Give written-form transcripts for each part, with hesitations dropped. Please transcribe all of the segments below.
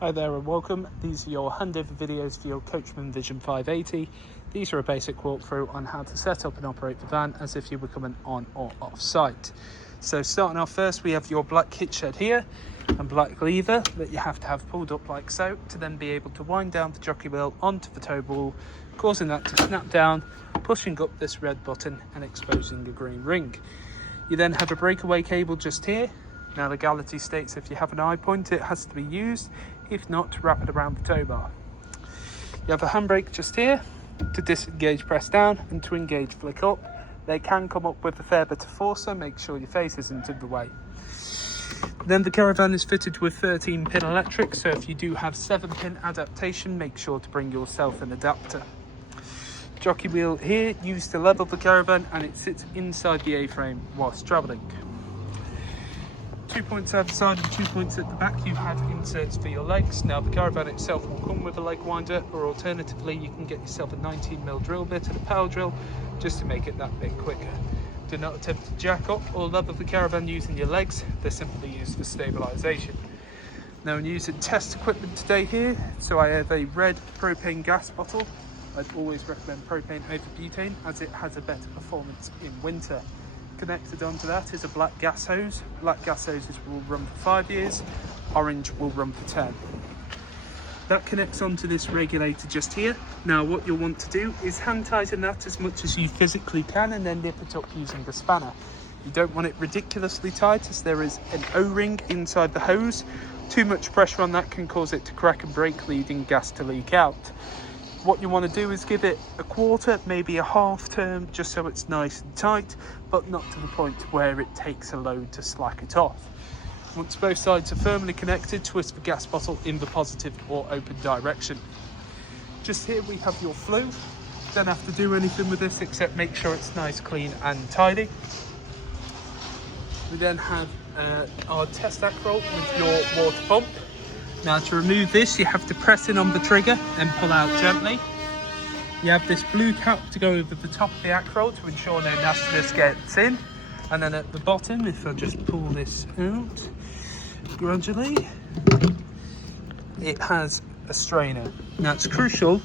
Hi there and welcome. These are your handover videos for your Coachman Vision 580. These are a basic walkthrough on how to set up and operate the van as if you were coming on or off site. So starting off first, we have your black kit shed here and black lever that you have to have pulled up like so to then be able to wind down the jockey wheel onto the tow ball, causing that to snap down, pushing up this red button and exposing the green ring. You then have a breakaway cable just here. Now legality states if you have an eye point it has to be used, if not wrap it around the tow bar. You have a handbrake just here. To disengage press down and to engage flick up. They can come up with a fair bit of force, so make sure your face isn't in the way. Then the caravan is fitted with 13 pin electric, so if you do have 7 pin adaptation, make sure to bring yourself an adapter. Jockey wheel here used to level the caravan and it sits inside the A-frame whilst travelling. 2 points either side and 2 points at the back, you have inserts for your legs. Now the caravan itself will come with a leg winder, or alternatively you can get yourself a 19mm drill bit and a power drill just to make it that bit quicker. Do not attempt to jack up or level the caravan using your legs, they're simply used for stabilisation. Now I'm using test equipment today here, so I have a red propane gas bottle. I'd always recommend propane over butane as it has a better performance in winter. Connected onto that is a black gas hose. Black gas hoses will run for 5 years, orange will run for 10. That connects onto this regulator just here. Now what you'll want to do is hand tighten that as much as you physically can and then nip it up using the spanner. You don't want it ridiculously tight as there is an O-ring inside the hose. Too much pressure on that can cause it to crack and break, leading gas to leak out. What you want to do is give it a quarter, maybe a half turn, just so it's nice and tight, but not to the point where it takes a load to slack it off. Once both sides are firmly connected, twist the gas bottle in the positive or open direction. Just here we have your flue. Don't have to do anything with this except make sure it's nice, clean and tidy. We then have our test acroll with your water pump. Now to remove this, you have to press in on the trigger and pull out gently. You have this blue cap to go over the top of the acroll to ensure no nastiness gets in. And then at the bottom, if I just pull this out gradually, it has a strainer. Now it's crucial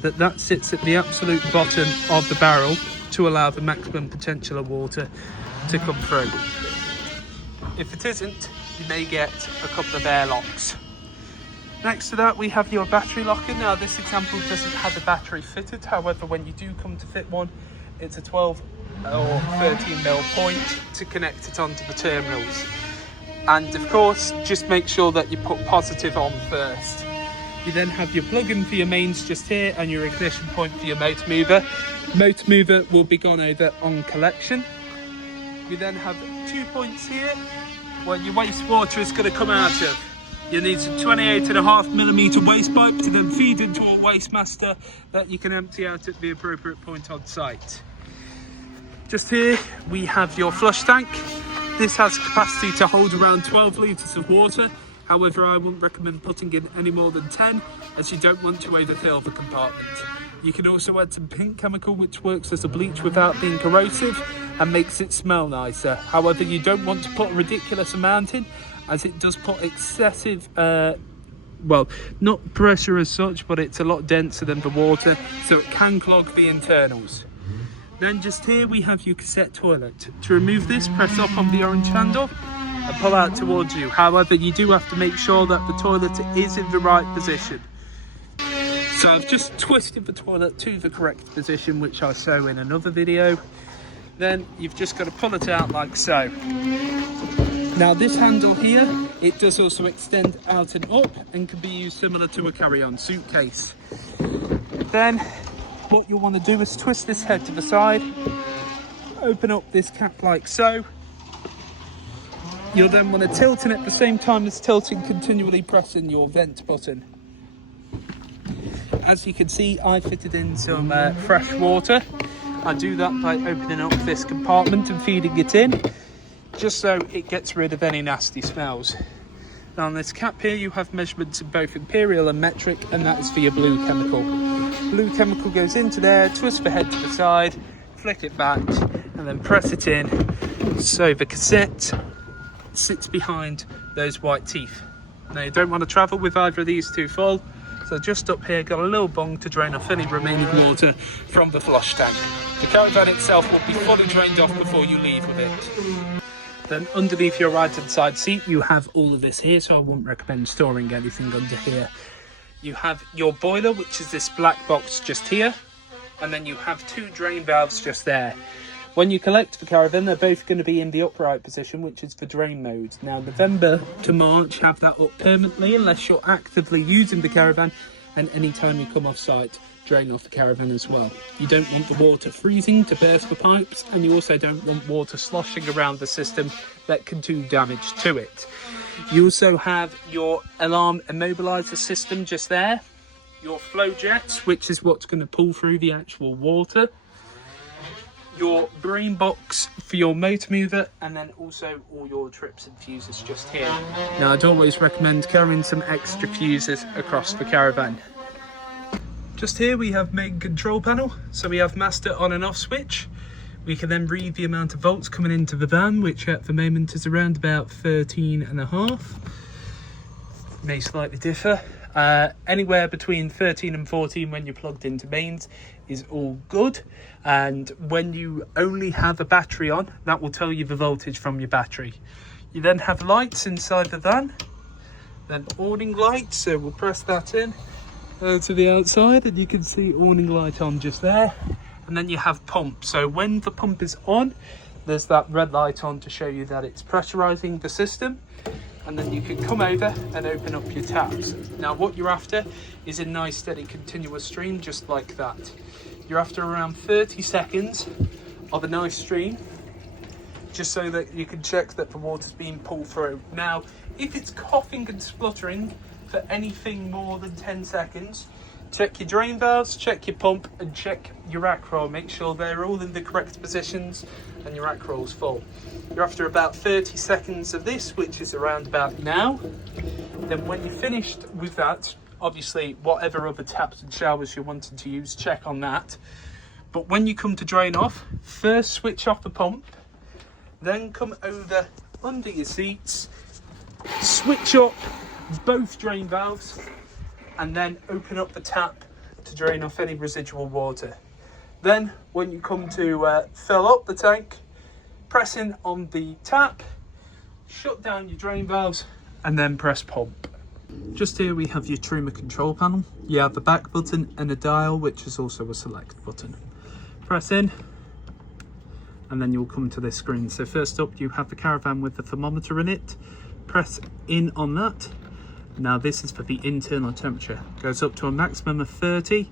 that that sits at the absolute bottom of the barrel to allow the maximum potential of water to come through. If it isn't, you may get a couple of airlocks. Next to that we have your battery locker. Now this example doesn't have a battery fitted, however when you do come to fit one, it's a 12 or 13mm point to connect it onto the terminals. And of course just make sure that you put positive on first. You then have your plug-in for your mains just here and your ignition point for your motor mover. Motor mover will be gone over on collection. We then have 2 points here where your wastewater is going to come out of. You need a 28.5mm waste pipe to then feed into a waste master that you can empty out at the appropriate point on site. Just here we have your flush tank. This has capacity to hold around 12 litres of water. However, I wouldn't recommend putting in any more than 10 as you don't want to overfill the compartment. You can also add some pink chemical which works as a bleach without being corrosive and makes it smell nicer. However, you don't want to put a ridiculous amount in as it does put excessive, well, not pressure as such, but it's a lot denser than the water, so it can clog the internals. Then just here we have your cassette toilet. To remove this, press up on the orange handle and pull out towards you. However, you do have to make sure that the toilet is in the right position. So I've just twisted the toilet to the correct position, which I'll show in another video. Then you've just got to pull it out like so. Now this handle here, it does also extend out and up and can be used similar to a carry-on suitcase. Then what you'll want to do is twist this head to the side, open up this cap like so. You'll then want to tilt it at the same time as tilting, continually pressing your vent button. As you can see, I fitted in some fresh water. I do that by opening up this compartment and feeding it in, just so it gets rid of any nasty smells. Now on this cap here you have measurements in both imperial and metric, and that is for your blue chemical. Blue chemical goes into there, twist the head to the side, flick it back and then press it in so the cassette sits behind those white teeth. Now you don't want to travel with either of these two full, so just up here got a little bung to drain off any remaining water from the flush tank. The caravan itself will be fully drained off before you leave with it. Then underneath your right hand side seat you have all of this here, so I wouldn't recommend storing anything under here. You have your boiler, which is this black box just here, and then you have two drain valves just there. When you collect the caravan, they're both going to be in the upright position, which is for drain mode. Now, November to March, have that up permanently unless you're actively using the caravan, and any time you come off site, drain off the caravan as well. You don't want the water freezing to burst the pipes, and you also don't want water sloshing around the system that can do damage to it. You also have your alarm immobilizer system just there, your flow jets, which is what's going to pull through the actual water, your brain box for your motor mover, and then also all your trips and fuses just here. Now, I'd always recommend carrying some extra fuses across the caravan. Just here we have main control panel, so we have master on and off switch. We can then read the amount of volts coming into the van, which at the moment is around about 13.5. May slightly differ. Anywhere between 13 and 14 when you're plugged into mains is all good. And when you only have a battery on, that will tell you the voltage from your battery. You then have lights inside the van, then awning lights, so we'll press that in to the outside and you can see awning light on just there. And then you have pump, so when the pump is on, there's that red light on to show you that it's pressurizing the system. And then you can come over and open up your taps. Now what you're after is a nice steady continuous stream, just like that. You're after around 30 seconds of a nice stream, just so that you can check that the water's being pulled through. Now, if it's coughing and spluttering for anything more than 10 seconds, check your drain valves, check your pump, and check your rack roll. Make sure they're all in the correct positions and your rack roll's full. You're after about 30 seconds of this, which is around about now. Then when you're finished with that, obviously whatever other taps and showers you're wanting to use, check on that. But when you come to drain off, first switch off the pump, then come over under your seats, switch up both drain valves, and then open up the tap to drain off any residual water. Then when you come to fill up the tank, press in on the tap, shut down your drain valves, and then press pump. Just here we have your Truma control panel. You have the back button and a dial, which is also a select button. Press in and then you'll come to this screen. So first up you have the caravan with the thermometer in it. Press in on that. Now this is for the internal temperature. It goes up to a maximum of 30,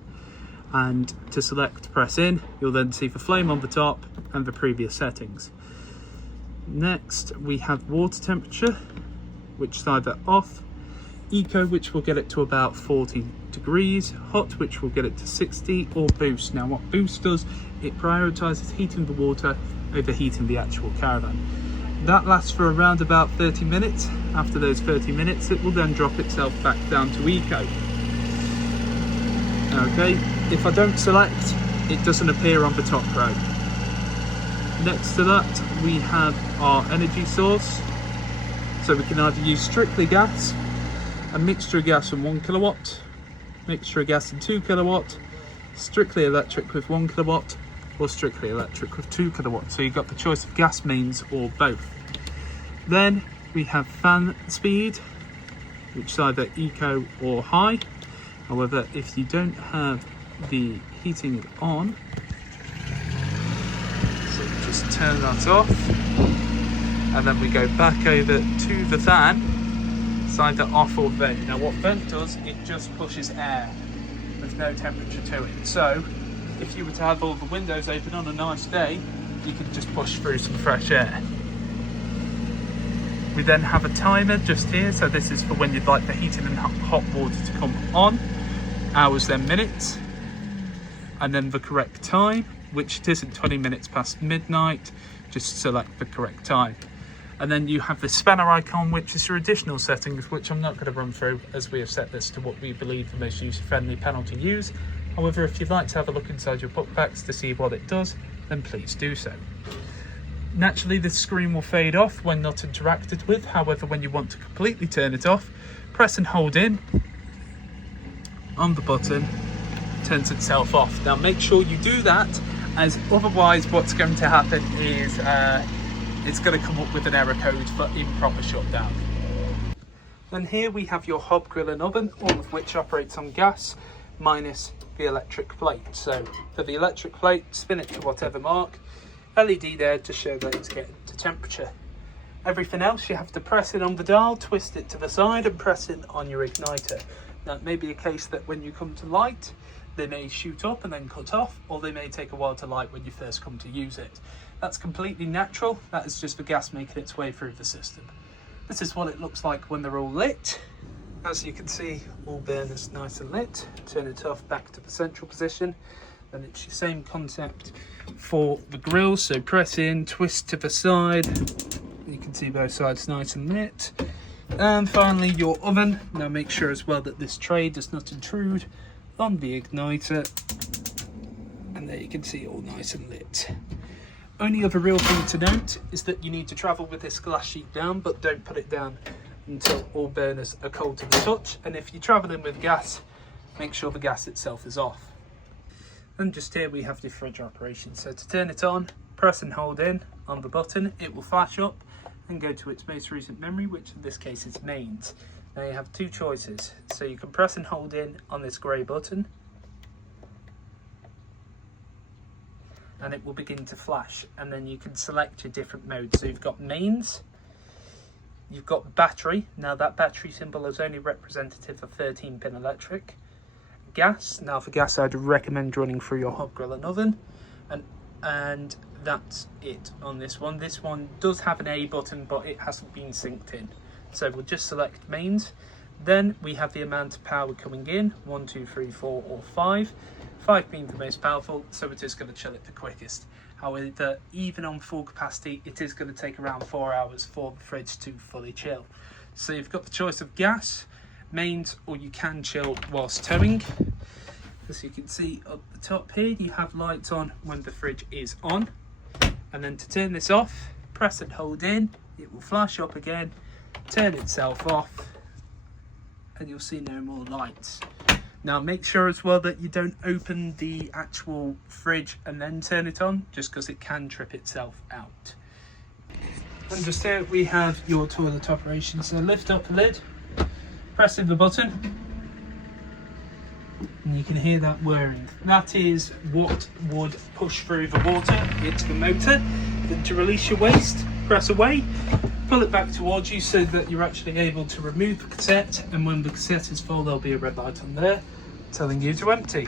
and to select, press in. You'll then see the flame on the top and the previous settings. Next we have water temperature, which is either off, eco, which will get it to about 40 degrees, hot, which will get it to 60, or boost. Now what boost does, it prioritizes heating the water over heating the actual caravan. That lasts for around about 30 minutes. After those 30 minutes, it will then drop itself back down to eco. Okay, if I don't select, it doesn't appear on the top row. Next to that, we have our energy source. So we can either use strictly gas, a mixture of gas and 1 kilowatt, mixture of gas and 2 kilowatt, strictly electric with 1 kilowatt, or strictly electric with 2 kilowatts. So you've got the choice of gas mains or both. Then we have fan speed, which is either eco or high. However, if you don't have the heating on, so just turn that off, and then we go back over to the fan. It's either off or vent. Now what vent does, it just pushes air with no temperature to it. So if you were to have all the windows open on a nice day, you can just push through some fresh air. We then have a timer just here, so this is for when you'd like the heating and hot water to come on, hours then minutes, and then the correct time, which it isn't 20 minutes past midnight, just select the correct time. And then you have the spanner icon, which is your additional settings, which I'm not going to run through as we have set this to what we believe the most user-friendly panel to use. However, if you'd like to have a look inside your book packs to see what it does, then please do so. Naturally, this screen will fade off when not interacted with. However, when you want to completely turn it off, press and hold in on the button, turns itself off. Now make sure you do that, as otherwise what's going to happen is it's going to come up with an error code for improper shutdown. And here we have your hob grill and oven, all of which operates on gas minus the electric plate. So for the electric plate, spin it to whatever mark, LED there to show that it's getting to temperature. Everything else you have to press it on the dial, twist it to the side and press it on your igniter. Now it may be a case that when you come to light, they may shoot up and then cut off, or they may take a while to light when you first come to use it. That's completely natural. That is just the gas making its way through the system. This is what it looks like when they're all lit. As you can see, all burners nice and lit. Turn it off back to the central position. Then it's your same concept for the grill. So press in, twist to the side. You can see both sides nice and lit. And finally your oven. Now make sure as well that this tray does not intrude on the igniter. And there you can see all nice and lit. Only other real thing to note is that you need to travel with this glass sheet down, but don't put it down until all burners are cold to the touch. And if you're traveling with gas, make sure the gas itself is off. And just here we have the fridge operation. So to turn it on, press and hold in on the button, it will flash up and go to its most recent memory, which in this case is mains. Now you have two choices. So you can press and hold in on this grey button, and it will begin to flash, and then you can select your different modes. So you've got mains, you've got battery. Now that battery symbol is only representative of 13-pin electric. Gas. Now for gas, I'd recommend running through your hob grill and oven, and that's it on this one. This one does have an A button, but it hasn't been synced in. So we'll just select mains. Then we have the amount of power coming in, 1, 2, 3, 4 or 5. 5 being the most powerful, so it is going to chill it the quickest. However, even on full capacity, it is going to take around 4 hours for the fridge to fully chill. So you've got the choice of gas, mains, or you can chill whilst towing. As you can see up the top here, you have lights on when the fridge is on. And then to turn this off, press and hold in, it will flash up again, turn itself off, and you'll see no more lights. Now make sure as well that you don't open the actual fridge and then turn it on, just because it can trip itself out. And just here we have your toilet operation. So lift up the lid, pressing the button, and you can hear that whirring. That is what would push through the water into the motor. Then to release your waste, press away, pull it back towards you so that you're actually able to remove the cassette, and when the cassette is full there'll be a red light on there telling you to empty.